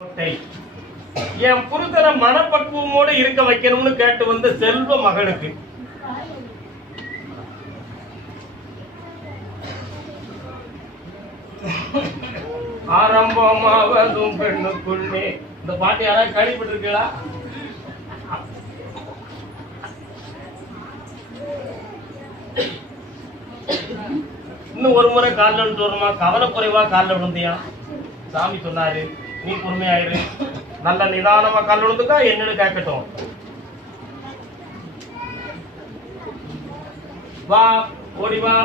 என் புருஷனை மனப்பக்குவமோடு இருக்க வைக்கணும்னு கேட்டு வந்த செல்வ மகனுக்கு ஆரம்பமாவதும் பெண்ணுக்குள்ளே. இந்த பாட்டு யாராவது கேள்விப்பட்டு இருக்கீங்களா? இன்னும் ஒரு முறை காலில் விழுந்து வருமா? கவனக்குறைவா காலில் விழுந்தியா? சாமி சொன்னாரு, நீ பொறுமையாயிரு, நல்ல நிதானமா கால் விழுந்துக்கா, என்னன்னு கேட்கட்டும். வா, ஓடி வா.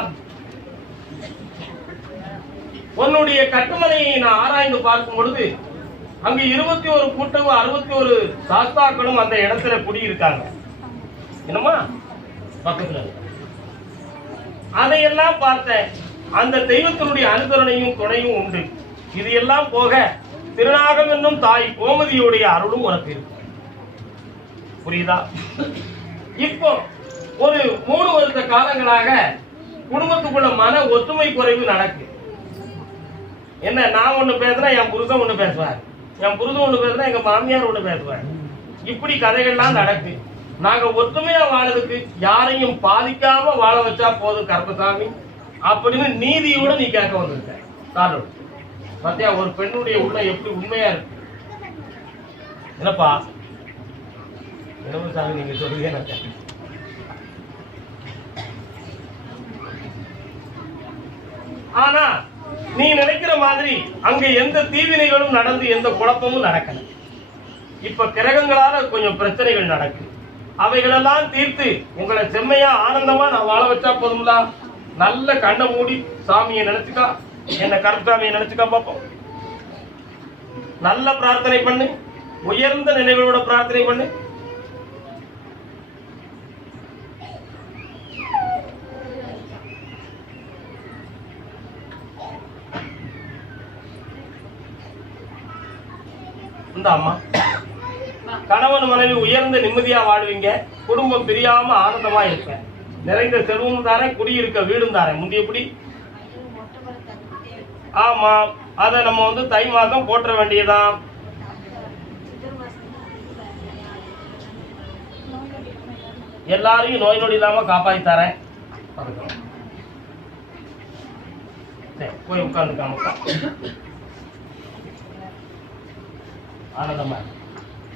உன்னுடைய கட்டுமனையை நான் ஆராய்ந்து பார்க்கும் பொழுது அங்கு 21 கூட்டமும் 61 சாஸ்தாக்களும் அந்த இடத்துல குடியிருக்காங்க. என்னமா பக்கத்துல அதையெல்லாம் பார்த்தேன். அந்த தெய்வத்தினுடைய அனுசரணையும் துணையும் உண்டு. இது எல்லாம் போக திருநாகம் என்னும் தாய் கோமதியுடைய அருளும் உனக்கு இருக்கு. புரியுதா? இப்போ ஒரு 3 வருஷ காலங்களாக குடும்பத்துக்குள்ள மன ஒற்றுமை குறைவு நடக்கு. என்ன, நான் ஒண்ணு பேசுறேன், என் புருஷன் ஒண்ணு பேசுவார், என் புருஷன் ஒண்ணு பேசுறேன், எங்க மாமியார் ஒண்ணு பேசுவார். இப்படி கதைகள்லாம் நடக்கு. நாங்க ஒற்றுமையா வாழறதுக்கு யாரையும் பாதிக்காம வாழ வச்சா போதும் கருப்பசாமி அப்படின்னு நீதியோட நீ கேட்க வந்திருக்க. காலோடு பாத்தியா ஒரு பெண்ணுடைய உள்ள எப்படி உண்மையா இருக்கு. என்னப்பா என்ன சாமி நீங்க சொல்லுங்க. ஆனா நீ நினைக்கிற மாதிரி அங்க எந்த தீவினைகளும் நடந்து எந்த குழப்பமும் நடக்கல. இப்ப கிரகங்களால கொஞ்சம் பிரச்சனைகள் நடக்கு. அவைகளெல்லாம் தீர்த்து உங்களை செம்மையா ஆனந்தமா நான் வாழ வச்சா போதும்ல. நல்ல கண்ணை மூடி சாமியை நினைச்சுக்கா, என்ன கருப்பசாமியை நினைச்சுக்கா பாப்போம். நல்ல பிரார்த்தனை பண்ணு, உயர்ந்த நினைவுகளோட பிரார்த்தனை பண்ணு. இந்த அம்மா கணவன் மனைவி உயர்ந்த நிம்மதியா வாழ்வீங்க, குடும்பம் பிரியாம ஆனந்தமா இருப்பேன், நிறைந்த செல்வம் தாரேன், குடியிருக்க வீடும் தாரேன். முந்தியபடி ஆமா, அத நம்ம தை மாதம் போற்ற வேண்டியதான். எல்லாரையும் நோய் நொடி இல்லாம காப்பாத்தி தரேன். போய் உட்கார்ந்துக்காம ஆனந்தமா.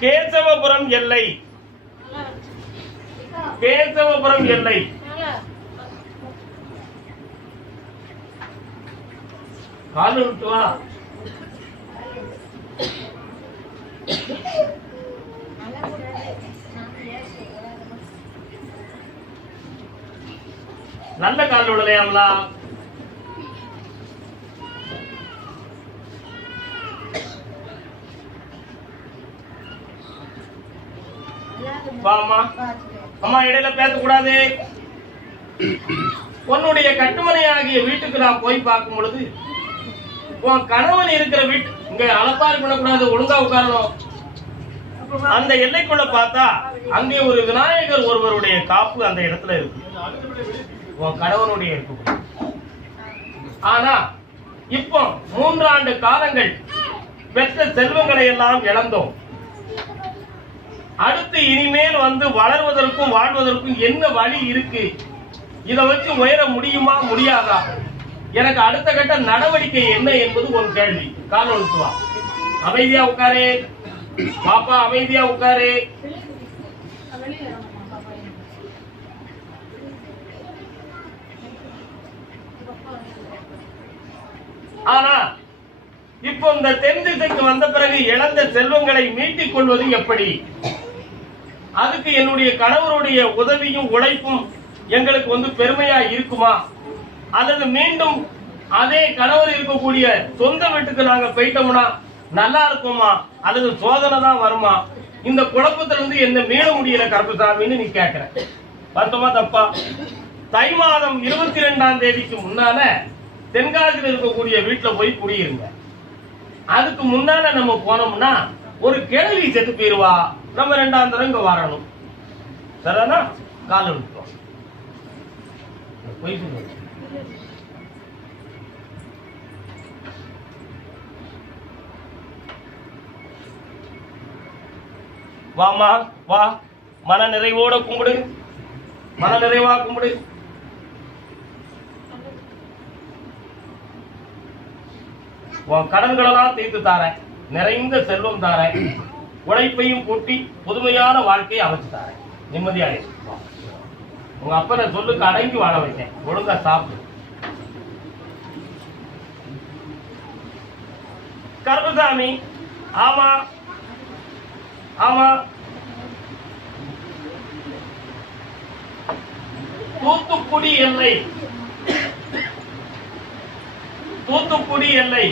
கேசவபுரம் எல்லை, கேசவபுரம் எல்லை கால் விட்டு வா. நல்ல கால் விடலையாம்லா. அம்மா இடையில பேசக்கூடாது. உன்னுடைய கட்டுமனை ஆகிய வீட்டுக்கு நான் போய் பார்க்கும் பொழுது உன் கணவன் இருக்கிற வீட்டு இங்க அளப்பாறு பண்ணக்கூடாது, ஒழுங்கா உட்காரணும். அந்த எல்லைக்குள்ள பார்த்தா அங்கே ஒரு விநாயகர் ஒருவருடைய காப்பு அந்த இடத்துல இருக்கு, உன் கணவனுடைய இருக்கு. ஆனா இப்போ 3 ஆண்டு காலங்கள் பெற்ற செல்வங்களை எல்லாம் இழந்தோம். அடுத்து இனிமேல் வளர்வதற்கும் வாழ்வதற்கும் என்ன வழி இருக்கு? இதை வச்சு உயர முடியுமா முடியாதா? எனக்கு அடுத்த கட்ட நடவடிக்கை என்ன என்பது ஒரு கேள்வி. கால் ஒழுத்துவா, அமைதியா உட்காரே பாப்பா, அமைதியா உட்காரே. ஆனா இப்போ இந்த தென் திசைக்கு வந்த பிறகு இழந்த செல்வங்களை மீட்டிக் கொள்வது எப்படி? அதுக்கு என்னுடைய கணவருடைய உதவியும் உழைப்பும் எங்களுக்கு பெருமையா இருக்குமா? அல்லது மீண்டும் அதே கணவர் இருக்கக்கூடிய சொந்த வீட்டுக்கு நாங்க போயிட்டோம்னா நல்லா இருக்குமா? அல்லது சோதனை தான் வருமா? இந்த குழப்பத்திலிருந்து என்ன மீள முடியல கருப்பசாமின்னு நீ கேட்கிற. வருத்தமா தப்பா? தை மாதம் 22ஆம் தேதிக்கு முன்னால தென்காசியில் இருக்கக்கூடிய வீட்டுல போய் குடியிருங்க. அதுக்கு முன்னால நம்ம போனோம்னா ஒரு கிழவி செத்து போயிருவா, நம்ம 2ஆம் தரம் இங்க வரணும். சரிதானா? கால விட்டுரும். போய் சொல்லுங்க. வாமா வா, மன நிறைவோட கும்பிடு, மன நிறைவா கும்பிடு. உன் கடன்களெல்லாம் தீர்த்து தாரேன், நிறைந்த செல்வம் தாரேன், உழைப்பையும் கூட்டி புதுமையான வாழ்க்கையை அமைச்சு தாரேன், நிம்மதியா இரு. உங்க அப்பனை சொல்லுக்கு அடங்கி வாழ வைக்கேன், ஒழுங்கா சாப்பிடு. கருப்பசாமி, ஆமா ஆமா, தூத்துக்குடி எல்லை, தூத்துக்குடி எல்லை,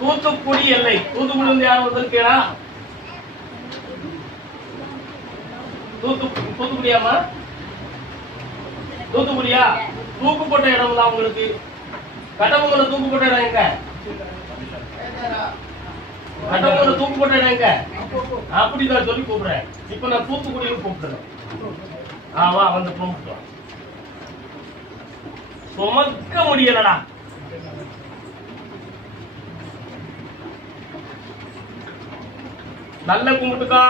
தூத்துக்குடி எல்லை. தூத்துக்குடி இருந்து யாரும் வந்திருக்கீங்களா? தூத்துக்குடியாமா? தூத்துக்குடியா? தூக்கு போட்ட இடம் தான் உங்களுக்கு. கட்டபொம்மன தூக்கு போட்ட இடம் எங்க? கட்டபொம்மன தூக்கு போட்ட இடம் எங்க? அப்படிதான் சொல்லி கூப்பிடுறேன். இப்ப நான் தூத்துக்குடியும் கூப்பிடுறேன். வா, வந்து கும்பிட்டு. சுமக்க முடியலடா. நல்ல கும்பிட்டுக்கா.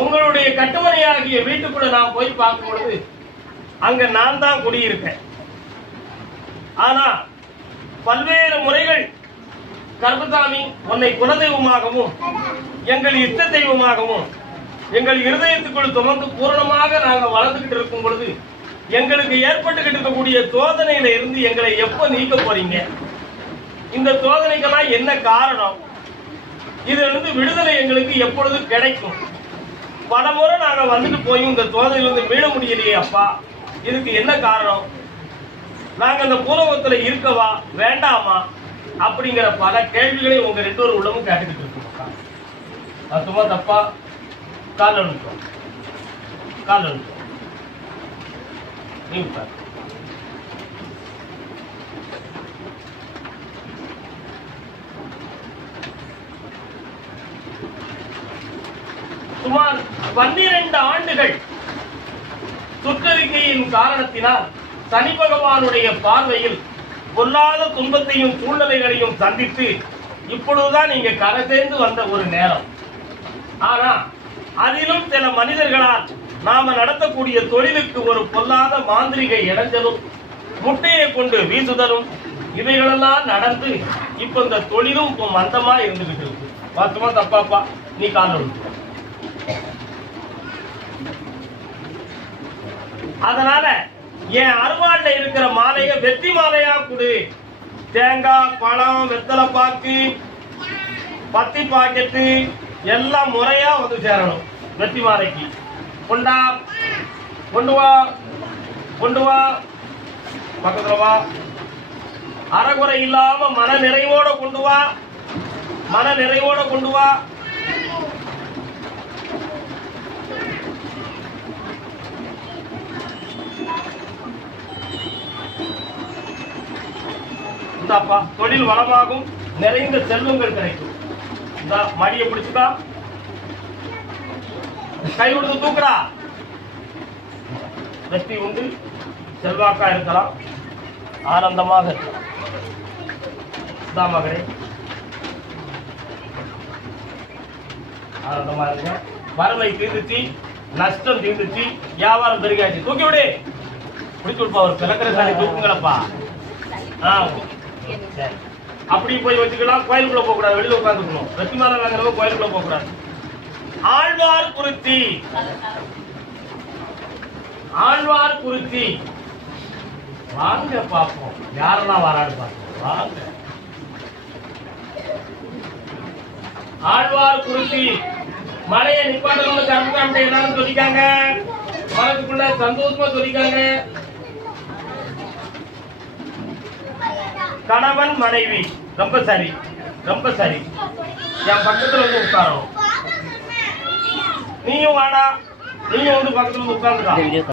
உங்களுடைய கட்டுமனையாகிய வீட்டுக்குள்ள நான் போய் பார்க்கும் பொழுது அங்க நான் தான் குடியிருக்கேன். ஆனா பல்வேறு முறைகள் கருப்பசாமி உன்னை குலதெய்வமாகவும் எங்கள் இஷ்ட தெய்வமாகவும் எங்கள் இருதயத்துக்குள் சுமந்து பூரணமாக நாங்கள் வளர்ந்துகிட்டு இருக்கும் பொழுது எங்களுக்கு ஏற்பட்டுக்கிட்டு இருக்கக்கூடிய சோதனையில இருந்து எங்களை எப்ப நீக்க போறீங்க? இந்த சோதனைக்கெல்லாம் என்ன காரணம்? இதுல இருந்து விடுதலை எங்களுக்கு எப்பொழுது கிடைக்கும்? பல முறை நாங்க வந்துட்டு போய் இந்த சோதனையிலிருந்து மீள முடியலையே அப்பா, இதுக்கு என்ன காரணம்? நாங்க அந்த பூலோகத்துல இருக்கவா வேண்டாமா அப்படிங்கிற பல கேள்விகளை உங்க ரெண்டு ஒரு உள்ளமும் கேட்டுக்கிட்டு இருக்கோம். சும்மா தப்பா கால் அனுப்போம், கால் அனுப்போம். நீங்க சார் சுமார் 12 ஆண்டுகள் சுற்றறிக்கையின் காரணத்தினால் சனி பகவானுடைய பார்வையில் பொல்லாத துன்பத்தையும் சூழ்நிலைகளையும் சந்தித்து இப்பொழுதுதான் நீங்க கரை சேர்ந்து வந்த ஒரு நேரம். ஆனா அதிலும் சில மனிதர்களால் நாம நடத்தக்கூடிய தொழிலுக்கு ஒரு பொல்லாத மாந்திரிக இடைஞ்சலும் முட்டையை கொண்டு வீசுதலும் இவைகளெல்லாம் நடந்து இப்ப இந்த தொழிலும் இப்போ மந்தமா இருந்துகிட்டு இருக்கு. வாசமா தப்பாப்பா, நீ கால. அதனால என் அருவாள்ல இருக்கிற மாலைய வெற்றி மாலையா கொடு. தேங்காய், பழம், வெத்தலை பாக்கு, பத்தி பாக்கெட்டு எல்லாம் முறையா வந்து சேரணும். வெற்றி மாலைக்கு கொண்டா, கொண்டு வா, கொண்டு வா, பக்கத்துல வா. அறகுறை இல்லாம மன நிறைவோட கொண்டு வா, மன நிறைவோட கொண்டு வா. தொழில் வளமாகும், நிறைந்த செல்வங்கள் கிடைக்கும். இந்த மடியை பிடிச்சுக்கா, கை விடுத்து தூக்குடா. வெற்றி உண்டு, செல்வாக்கா இருக்கலாம், ஆனந்தமாக இருக்கலாம். மகளே ஆனந்தமா இருக்க. வறுமை தீர்ந்துச்சு, நஷ்டம் தீர்ந்துச்சு, வியாபாரம் பெருகாச்சு. தூக்கி விடு, பிடிச்சு விடுப்பா. ஒரு பிளக்கிற சாணி தூக்குங்களப்பா. அப்படி போய் வச்சுக்கலாம். கோயிலுக்குள்ள போக கூடாது, வெளியில உட்காந்துக்கணும். வெற்றி மாலை வாங்குறவங்க கோயிலுக்குள்ள போக கூடாது. ஆழ்வார் குறிச்சி, ஆழ்வார் குறிச்சி வாங்க பாப்போம். யாரெல்லாம் வராது பாப்போம், வாங்க. ஆழ்வார் குறிச்சி மலையை நிப்பாட்டணும்னு கருப்புக்காம எல்லாரும் சொல்லிக்காங்க. மனதுக்குள்ள சந்தோஷமா சொல்லிக்காங்க. கணவன் மனைவி ரொம்ப சரி, ரொம்ப சரி. என் பக்கத்துல வந்து உட்காரணும். நீயும் வாடா, நீயும் வந்து பக்கத்துல வந்து உட்கார்ந்துடா.